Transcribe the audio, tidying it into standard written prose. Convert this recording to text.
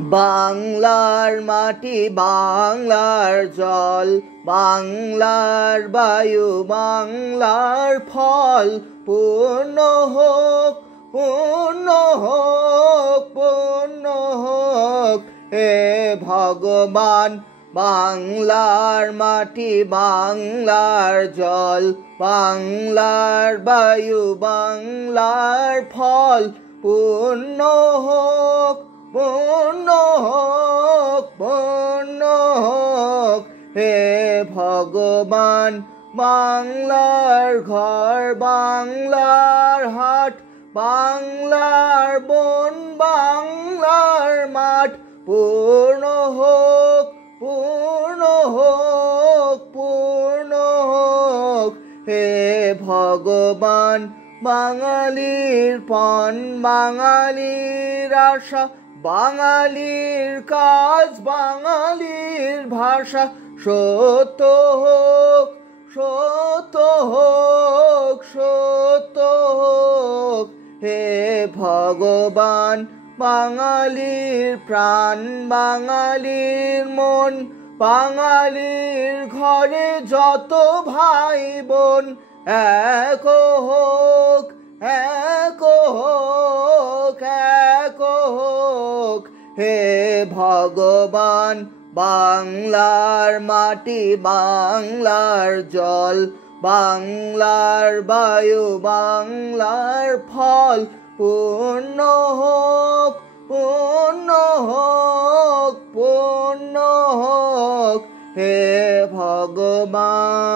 বাংলার মাটি, বাংলার জল, বাংলার বায়ু, বাংলার ফল পূর্ণ হোক, পূর্ণ হোক, পূর্ণ হোক। হে ভগবান, বাংলার মাটি, বাংলার জল, বাংলার বায়ু, বাংলার ফল পূর্ণ হোক, পূর্ণ হোক, পূর্ণ হোক। হে ভগবান, বাংলার ঘর, বাংলার হাট, বাংলার বন, বাংলার মাঠ পূর্ণ হোক, পূর্ণ হোক, পূর্ণ হোক। হে ভগবান, বাঙালির পণ, বাঙালির আশা, বাঙালির কাজ, বাঙালির ভাষা সত্য হোক, সত্য হোক, সত্য হোক। হে ভগবান, বাঙালির প্রাণ, বাঙালির মন, বাঙালির ঘরে যত ভাই বোন এক হোক, এক হোক, এক হোক। হে ভগবান, বাংলার মাটি, বাংলার জল, বাংলার বায়ু, বাংলার ফল পূর্ণ হোক, পূর্ণ হোক, পূর্ণ হোক। হে ভগবান।